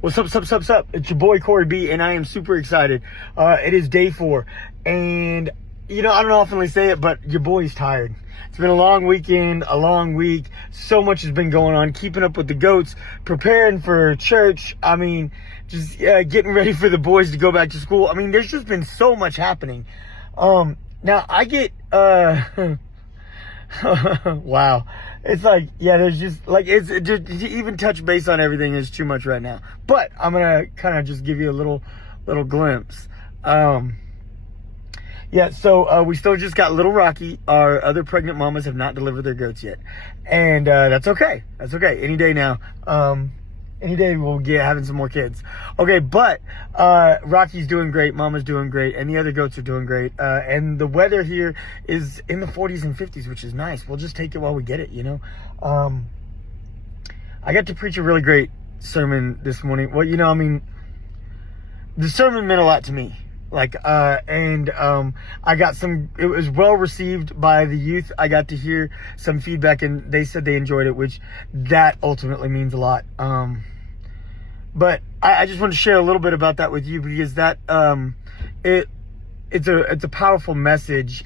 What's up? It's your boy Corey B, and I am super excited. It is day 4, and I don't often say it, but your boy's tired. It's been a long weekend, a long week. So much has been going on, keeping up with the goats, preparing for church. I mean, just getting ready for the boys to go back to school. I mean, there's just been so much happening. Now I get, wow. It's like, there's just like, it's just, to even touch base on everything is too much right now. But I'm going to kind of just give you a little glimpse. So we still just got little Rocky. Our other pregnant mamas have not delivered their goats yet. And that's okay. That's okay. Any day now. Any day we'll get having some more kids. Okay, but Rocky's doing great, Mama's doing great, and the other goats are doing great. And the weather here is in the 40s and 50s, which is nice. We'll just take it while we get it, I got to preach a really great sermon this morning. Well, the sermon meant a lot to me. I got it was well received by the youth. I got to hear some feedback, and they said they enjoyed it, which that ultimately means a lot. But I just want to share a little bit about that with you, because that it's a powerful message.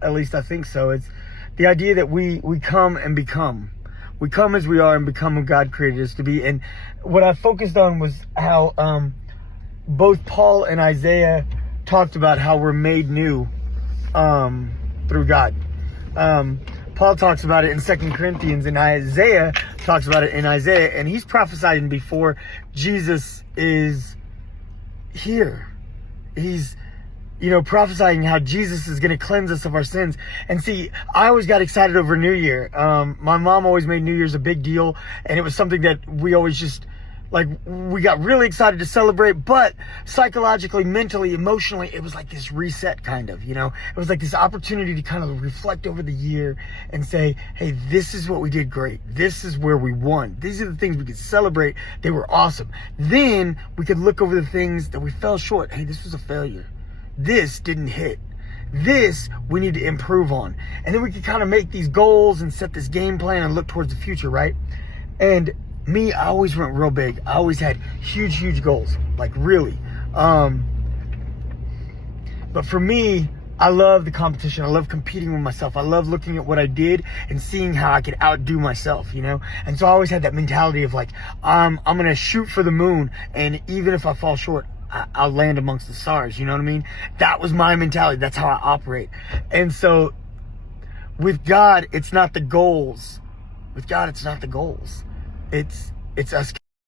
At least I think so. It's the idea that we come and become. We come as we are and become who God created us to be. And what I focused on was how both Paul and Isaiah talked about how we're made new through God. Paul talks about it in 2 Corinthians, and Isaiah talks about it in Isaiah, and he's prophesying before Jesus is here. He's, prophesying how Jesus is going to cleanse us of our sins. And see, I always got excited over New Year. My mom always made New Year's a big deal, and it was something that we always just, we got really excited to celebrate, but psychologically, mentally, emotionally, it was like this reset kind of, it was like this opportunity to kind of reflect over the year and say, hey, this is what we did great. This is where we won. These are the things we could celebrate. They were awesome. Then we could look over the things that we fell short. Hey, this was a failure. This didn't hit. This we need to improve on. And then we could kind of make these goals and set this game plan and look towards the future, right? And me, I always went real big. I always had huge goals, really. But for me, I love the competition. I love competing with myself. I love looking at what I did and seeing how I could outdo myself, And so I always had that mentality of I'm going to shoot for the moon, and even if I fall short, I'll land amongst the stars, you know what I mean? That was my mentality. That's how I operate. And so with God, it's not the goals. With God, it's not the goals. It's us